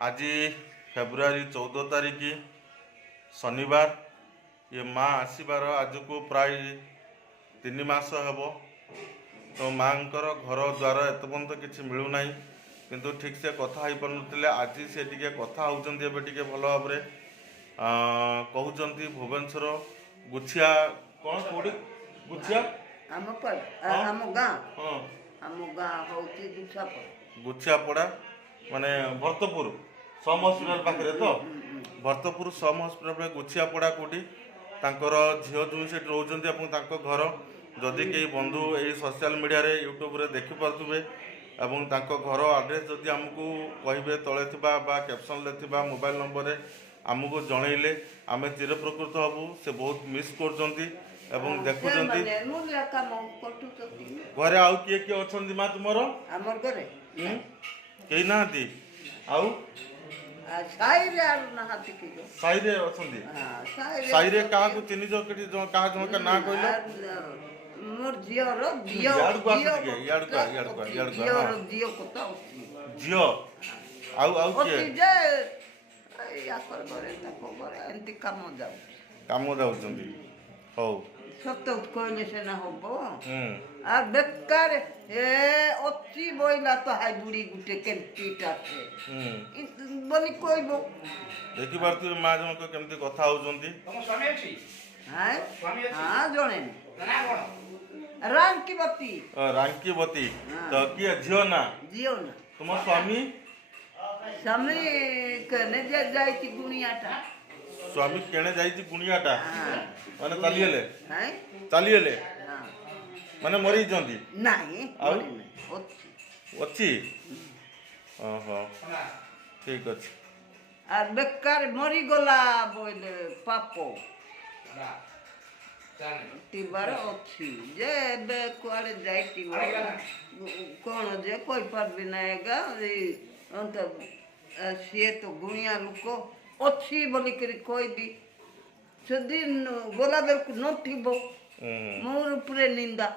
आज फेब्रुआरी 14 तारीख शनिवार ये माँ आसबार आज को प्राय 3 मास हेब। तो माँ घर द्वार एत पर्यंत किसी मिलूना किंतु ठीक से कथा हो पारे आज से टे कथा होती भल भाव कहते भुवनेश्वर गुछिया कौन कौटी गुछिया गुछियापड़ा माने भरतपुर सम हस्पिटाल पाखे तो भरतपुर सम हस्पिटाल गुछियापड़ा कौटी तांकर झील जो से रोचे घर जदि कई बंधु यही सोशल मीडिया रे यूट्यूब रे देखि पारुथबे एवं तांको घर आड्रेस जदि आमको कहे तले थिबा बा कैप्शन ले थिबा मोबाइल नंबर रे आमको जनइले आमे चिर प्रकृत हबु। से बहुत मिस करजंती एवं देखुजंती घरे आउ किए किए अछंती मा तुमरो हमर घरे केही नाहंती आउ साइरे आर नाहंती कि जो साइरे अछंती साइरे काहा को चिनि जो केटी जो काहा जो का ना कहलो मोर जियोर जियो जियो कोता जियो आउ के जे या कर घरे ताको घरे एंती काम जाउचंती हो सत्य कहले से ना होबो आ बेकार ए ओची बोइला तो हाय बुड़ी गुटे केंटीटा से बोली कहबो देखि पारती मां जन को केमती कथा होउचंती तम स्वामी अछि हां स्वामी अछि हां जणे ना कोन रांकीवती रांकीवती तो किए जियो ना तुम स्वामी स्वामी कने जाई की गुनियाटा स्वामी केने जाई गुनियाटा माने चलिएले हैं चलिएले हां माने मरी जंती नहीं अच्छी ओहो ठीक अछि आ बेकार मरी गला बोले पापो तिबार अच्छी जे बे कुआड़े जाइती कौन जे कोई पारबी नाएगा अंत सी तो गुणिया लोक अच्छी बोली कर कहदी से दिन गला बेल न थी मोर उपरे निंदा